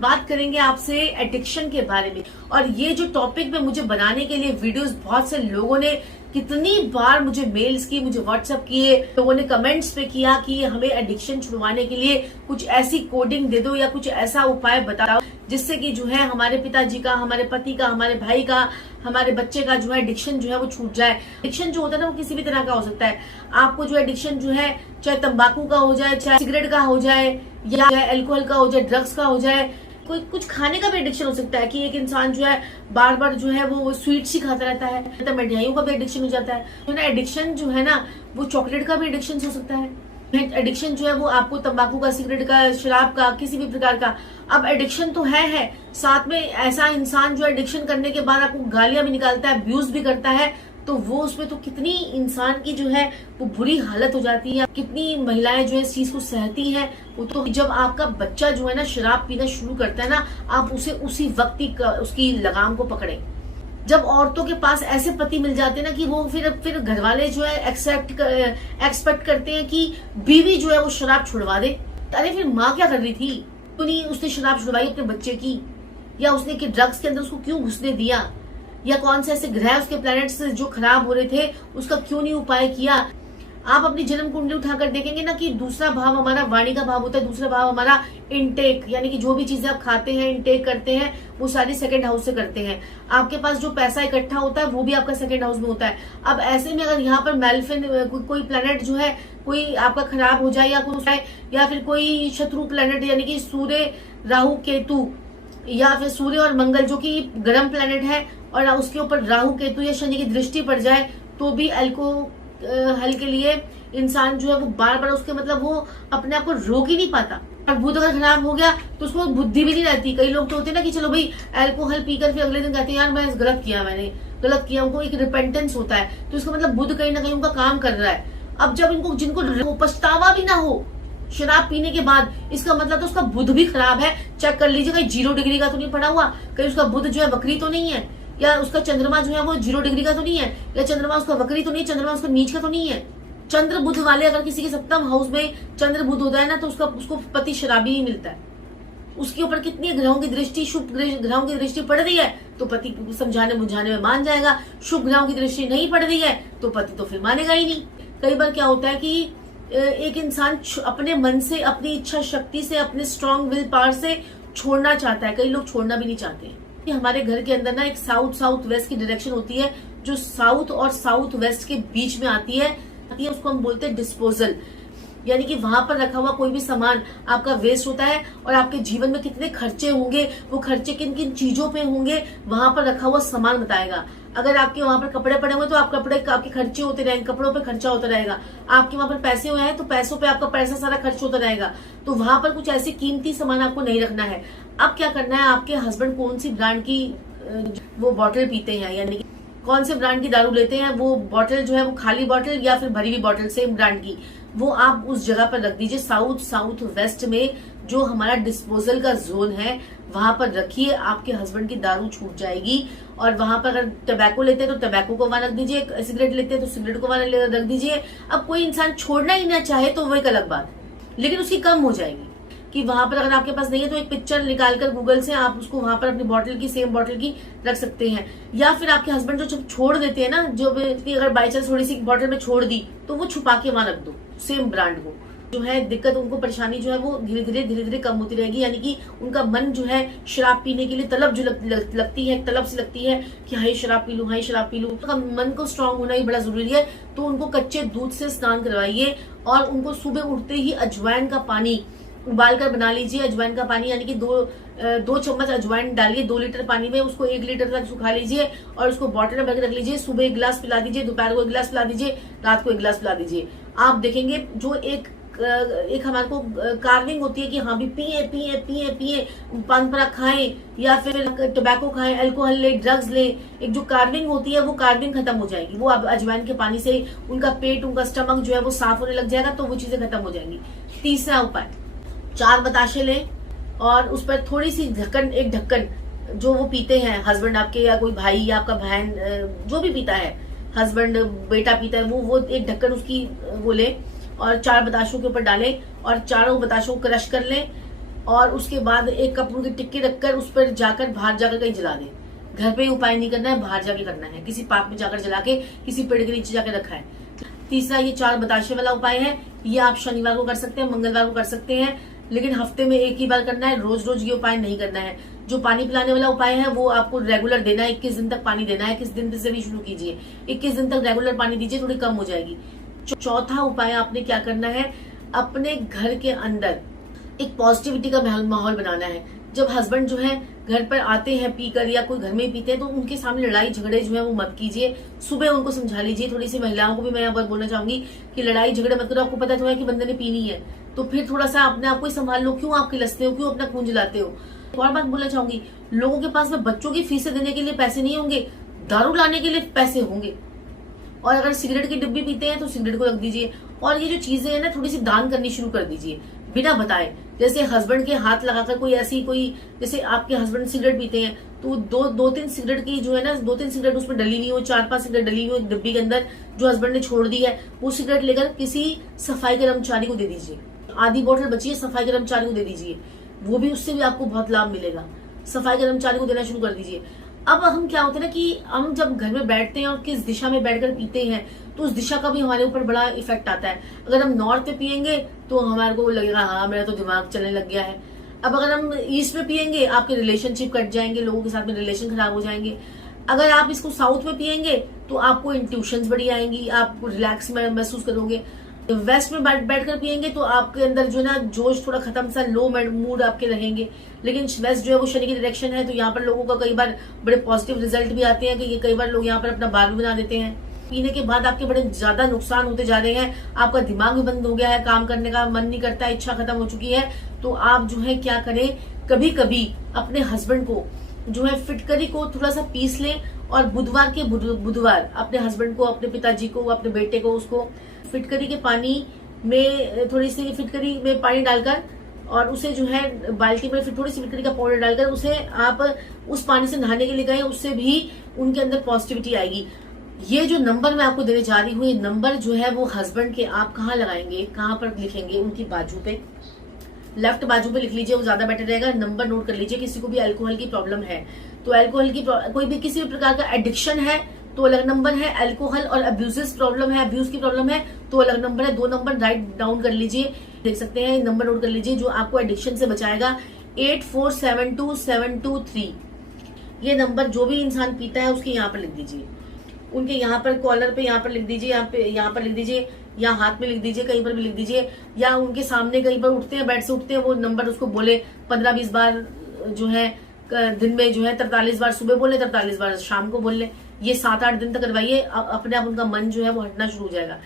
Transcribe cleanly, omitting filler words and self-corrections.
बात करेंगे आपसे एडिक्शन के बारे में। और ये जो टॉपिक में मुझे बनाने के लिए वीडियोस बहुत से लोगों ने कितनी बार मुझे मेल्स की, मुझे व्हाट्सएप किए, लोगों ने कमेंट्स पे किया कि हमें एडिक्शन छुड़वाने के लिए कुछ ऐसी कोडिंग दे दो या कुछ ऐसा उपाय बताओ जिससे कि जो है हमारे पिताजी का, हमारे पति का, हमारे भाई का, हमारे बच्चे का जो है एडिक्शन जो है वो छूट जाए। एडिक्शन जो होता है ना वो किसी भी तरह का हो सकता है। आपको जो एडिक्शन जो है चाहे तंबाकू का हो जाए, चाहे सिगरेट का हो जाए, या अल्कोहल का हो जाए, ड्रग्स का हो जाए, कोई कुछ खाने का भी एडिक्शन हो सकता है कि एक इंसान जो है बार बार जो है वो स्वीट्स ही खाता रहता है, तो मिठाइयों का भी एडिक्शन हो जाता है। तो ना एडिक्शन जो है ना वो चॉकलेट का भी एडिक्शन हो सकता है। एडिक्शन जो है वो आपको तंबाकू का, सिगरेट का, शराब का, किसी भी प्रकार का। अब एडिक्शन तो है साथ में ऐसा इंसान जो एडिक्शन करने के बाद आपको गालियां भी निकालता है, अब्यूज भी करता है, तो वो उसमें तो कितनी इंसान की जो है वो बुरी हालत हो जाती है। कितनी महिलाएं जो है इस चीज को सहती हैं। वो तो जब आपका बच्चा जो है ना शराब पीना शुरू करता है ना, आप उसे उसी वक्त ही उसकी लगाम को पकड़े। जब औरतों के पास ऐसे पति मिल जाते हैं ना कि वो फिर घर वाले जो है एक्सपेक्ट करते हैं कि बीवी जो है वो शराब छुड़वा दे। अरे फिर माँ क्या कर रही थी? तो नहीं उसने शराब छुड़वाई अपने बच्चे की, या उसने कि ड्रग्स के अंदर उसको क्यों घुसने दिया, या कौन से ऐसे ग्रह उसके प्लैनेट्स जो खराब हो रहे थे उसका क्यों नहीं उपाय किया। आप अपनी जन्म कुंडली उठाकर देखेंगे ना कि दूसरा भाव हमारा वाणी का भाव होता है, दूसरा भाव हमारा इनटेक, यानी कि जो भी चीजें आप खाते हैं, इनटेक करते हैं, वो सारी सेकंड हाउस से करते हैं। आपके पास जो पैसा इकट्ठा होता है वो भी आपका सेकंड हाउस में होता है। अब ऐसे में अगर यहाँ पर मेल्फिन कोई प्लैनेट जो है कोई आपका खराब हो जाए, या फिर कोई शत्रु प्लैनेट यानी कि सूर्य, राहु, केतु, या फिर सूर्य और मंगल जो कि गर्म प्लैनेट है और उसके ऊपर राहु, केतु या शनि की दृष्टि पड़ जाए, तो भी अल्कोहल के लिए इंसान जो है वो बार बार उसके मतलब वो अपने आप को रोक ही नहीं पाता। और बुध अगर खराब हो गया तो उसको बुद्धि भी नहीं रहती। कई लोग तो होते हैं ना कि चलो भाई अल्कोहल पीकर फिर अगले दिन कहते हैं यार मैं गलत किया, मैंने गलत किया, उनको एक रिपेंटेंस होता है। तो इसका मतलब बुध कहीं ना कहीं उनका काम कर रहा है। अब जब जिनको पछतावा भी ना हो शराब पीने के बाद, इसका मतलब तो उसका बुध भी खराब है। चेक कर लीजिए कहीं 0 डिग्री का तो नहीं पड़ा हुआ, कहीं उसका बुध जो है वक्री तो नहीं है, या उसका चंद्रमा जो है वो 0 डिग्री का तो नहीं है, या चंद्रमा उसका वक्री तो नहीं है, चंद्रमा उसका नीच का तो नहीं है। चंद्र बुध वाले अगर किसी के सप्तम हाउस में चंद्र बुध होता है ना तो उसको पति शराबी ही मिलता है। उसके ऊपर कितनी ग्रहों की दृष्टि, शुभ ग्रहों की दृष्टि पड़ रही है तो पति समझाने बुझाने में मान जाएगा। शुभ ग्रहों की दृष्टि नहीं पड़ रही है तो पति तो फिर मानेगा ही नहीं। कई बार क्या होता है कि एक इंसान अपने मन से, अपनी इच्छा शक्ति से, अपने स्ट्रॉन्ग विल पावर से छोड़ना चाहता है, कई लोग छोड़ना भी नहीं चाहते। हमारे घर के अंदर ना एक साउथ वेस्ट की डायरेक्शन होती है जो साउथ और साउथ वेस्ट के बीच में आती है, उसको हम बोलते हैं डिस्पोजल। यानी कि वहां पर रखा हुआ कोई भी सामान आपका वेस्ट होता है और आपके जीवन में कितने खर्चे होंगे, वो खर्चे किन किन चीजों पे होंगे, वहां पर रखा हुआ सामान बताएगा। अगर आपके वहां पर कपड़े पड़े हुए तो आप कपड़े आपके खर्चे होते रहेंगे, कपड़ों पे खर्चा होता रहेगा। आपके वहां पर पैसे हुए हैं तो पैसों पे आपका पैसा सारा खर्च होता रहेगा। तो वहां पर कुछ ऐसी कीमती सामान आपको नहीं रखना है। अब क्या करना है, आपके हस्बैंड कौन सी ब्रांड की वो बॉटल पीते हैं, यानी कौन से ब्रांड की दारू लेते हैं, वो बॉटल जो है वो खाली बॉटल या फिर भरी हुई बॉटल सेम ब्रांड की, वो आप उस जगह पर रख दीजिए। साउथ वेस्ट में जो हमारा डिस्पोजल का जोन है वहां पर रखिए। आपके हस्बैंड की दारू छूट जाएगी। और वहां पर अगर टबैको लेते हैं तो टबैको को वहां रख दीजिए, सिगरेट लेते हैं तो सिगरेट को वहां रख दीजिए। अब कोई इंसान छोड़ना ही ना चाहे तो वो एक अलग बात, लेकिन उसकी कम हो जाएगी। कि वहां पर अगर आपके पास नहीं है तो एक पिक्चर निकालकर गूगल से आप उसको वहां पर अपनी बॉटल की, सेम बॉटल की रख सकते हैं। या फिर आपके हस्बैंड जो छोड़ देते हैं ना, जो अगर बाई चांस थोड़ी सी बॉटल में छोड़ दी तो वो छुपा के वहां रख दो सेम ब्रांड को। जो है दिक्कत, उनको परेशानी जो है वो धीरे धीरे कम होती रहेगी। यानी कि उनका मन जो है शराब पीने के लिए तलब जो लगती है, तलब से लगती है कि हाय शराब पी लूं, हाय शराब पी लूं। उनका मन को स्ट्रांग होना ही बड़ा जरूरी है। तो उनको कच्चे दूध से स्नान करवाइए और उनको सुबह उठते ही अजवाइन का पानी उबाल कर बना लीजिए। अजवाइन का पानी यानी कि दो चम्मच अजवाइन डालिए 2 लीटर पानी में, उसको 1 लीटर तक सुखा लीजिए और उसको बॉटल में भर के रख लीजिए। सुबह 1 गिलास पिला दीजिए, दोपहर को 1 गिलास पिला दीजिए, रात को 1 गिलास पिला दीजिए। आप देखेंगे जो एक हमारे को कार्विंग होती है कि हाँ भी पिए पिए पिए पिए, पान पराग खाएं या फिर टोबैको खाएं, अल्कोहल ले, ड्रग्स ले, एक जो कार्विंग होती है वो कार्विंग खत्म हो जाएगी। वो अजवाइन के पानी से उनका पेट, उनका स्टमक जो है वो साफ होने लग जाएगा, तो वो चीजें खत्म हो जाएंगी। तीसरा उपाय, 4 बताशे लें और उस पर थोड़ी सी एक ढक्कन जो वो पीते हैं हस्बैंड आपके या कोई भाई या आपका बहन, जो भी पीता है, हस्बैंड बेटा पीता है, वो एक ढक्कन उसकी वो ले और 4 बताशों के ऊपर डालें और चारों बताशों को क्रश कर लें और उसके बाद एक कपड़ों की टिक्की रखकर उस पर जाकर बाहर जाकर कहीं जला दे। घर पे उपाय नहीं करना है, बाहर जाके करना है, किसी पार्क में जाकर जला के किसी पेड़ के नीचे जाकर रखा है। तीसरा, ये 4 बताशे वाला उपाय है, ये आप शनिवार को कर सकते हैं, मंगलवार को कर सकते हैं, लेकिन हफ्ते में एक ही बार करना है, रोज रोज ये उपाय नहीं करना है। जो पानी पिलाने वाला उपाय है वो आपको रेगुलर देना है, 21 दिन तक पानी देना है। 21 दिन से भी शुरू कीजिए, 21 दिन तक रेगुलर पानी दीजिए, थोड़ी कम हो जाएगी। चौथा उपाय आपने क्या करना है, अपने घर के अंदर एक पॉजिटिविटी का माहौल बनाना है। जब हस्बैंड जो है घर पर आते हैं पीकर या कोई घर में पीते हैं तो उनके सामने लड़ाई झगड़े जो है वो मत कीजिए। सुबह उनको समझा लीजिए। थोड़ी सी महिलाओं को भी मैं यहाँ बहुत बोलना चाहूंगी कि लड़ाई झगड़े मत करो। आपको पता तो है कि बंदे ने पीनी है, तो फिर थोड़ा सा अपने आप को ही संभाल लो। क्यों आप किलसते हो, क्यों अपना खून जलाते हो। और बात बोलना चाहूंगी, लोगों के पास में बच्चों की फीसें देने के लिए पैसे नहीं होंगे, दारू लाने के लिए पैसे होंगे। और अगर सिगरेट की डिब्बी पीते हैं तो सिगरेट को रख दीजिए। और ये जो चीजें हैं ना, थोड़ी सी दान करनी शुरू कर दीजिए बिना बताए। जैसे हस्बैंड के हाथ लगाकर कोई जैसे आपके हस्बैंड सिगरेट पीते हैं तो दो तीन सिगरेट की जो है ना, 2-3 सिगरेट उसमें डली हुई हो, 4-5 सिगरेट डली हुई हो डिब्बी के अंदर जो हस्बैंड ने छोड़ दी है, वो सिगरेट लेकर किसी सफाई कर्मचारी को दे दीजिए। आधी बोतल बची है, सफाई कर्मचारी को दे दीजिए, वो भी उससे भी आपको बहुत लाभ मिलेगा। सफाई कर्मचारी को देना शुरू कर दीजिए। अब हम क्या होता है ना कि हम जब घर में बैठते हैं और किस दिशा में बैठकर पीते हैं तो उस दिशा का भी हमारे ऊपर बड़ा इफेक्ट आता है। अगर हम नॉर्थ में पियेंगे तो हमारे को लगेगा हाँ मेरा तो दिमाग चलने लग गया है। अब अगर हम ईस्ट में पियेंगे आपके रिलेशनशिप कट जाएंगे, लोगों के साथ में रिलेशन खराब हो जाएंगे। अगर आप इसको साउथ में पियेंगे तो आपको इंट्यूशंस बड़ी आएंगी, आप रिलैक्स महसूस करोगे। वेस्ट में बैठकर पियेंगे तो आपके अंदर जो ना जोश थोड़ा खत्म सा, लो मूड आपके रहेंगे। लेकिन वेस्ट जो है वो शनि की डायरेक्शन है, तो यहाँ पर लोगों का कई बार बड़े पॉजिटिव रिजल्ट भी आते हैं कि ये कई बार लोग यहाँ पर अपना बाल भी बना देते हैं। पीने के बाद आपके बड़े ज्यादा नुकसान होते जा रहे हैं, आपका दिमाग भी बंद हो गया है, काम करने का मन नहीं करता, इच्छा खत्म हो चुकी है। तो आप जो है क्या करें, कभी कभी अपने हस्बैंड को जो है फिटकरी को थोड़ा सा पीस लें और बुधवार के बुधवार अपने हस्बैंड को, अपने पिताजी को, अपने बेटे को उसको फिटकरी के पानी में, थोड़ी सी फिटकरी में पानी डालकर और उसे जो है बाल्टी में फिर थोड़ी सी फिटकरी का पाउडर डालकर उसे आप उस पानी से नहाने के लिए गए, उससे भी उनके अंदर पॉजिटिविटी आएगी। ये जो नंबर मैं आपको देने जा रही हूँ, ये नंबर जो है वो हस्बैंड के आप कहाँ लगाएंगे, कहाँ पर लिखेंगे, उनकी बाजू पे, लेफ्ट बाजू पे लिख लीजिए, वो ज्यादा बेटर रहेगा। नंबर नोट कर लीजिए। किसी को भी अल्कोहल की प्रॉब्लम है तो अल्कोहल की कोई भी किसी भी प्रकार का एडिक्शन है तो अलग नंबर है, अल्कोहल और अब्यूज प्रॉब्लम है, अब्यूज की प्रॉब्लम है तो अलग नंबर है। 2 नंबर राइट डाउन कर लीजिए, देख सकते हैं, नंबर नोट कर लीजिए जो आपको एडिक्शन से बचाएगा। 8472-723 ये नंबर जो भी इंसान पीता है उसके यहाँ पर लिख दीजिए, उनके यहाँ पर कॉलर पे यहाँ पर लिख दीजिए, यहाँ पर लिख दीजिए, या हाथ में लिख दीजिए, कहीं पर भी लिख दीजिए, या उनके सामने कहीं पर उठते हैं, बेड से उठते हैं, वो नंबर उसको बोले 15-20 बार जो है दिन में जो है 43 बार सुबह बोले, 43 बार शाम को बोल ले। ये 7-8 दिन तक करवाइए, अपने आप उनका मन जो है वो हटना शुरू हो जाएगा।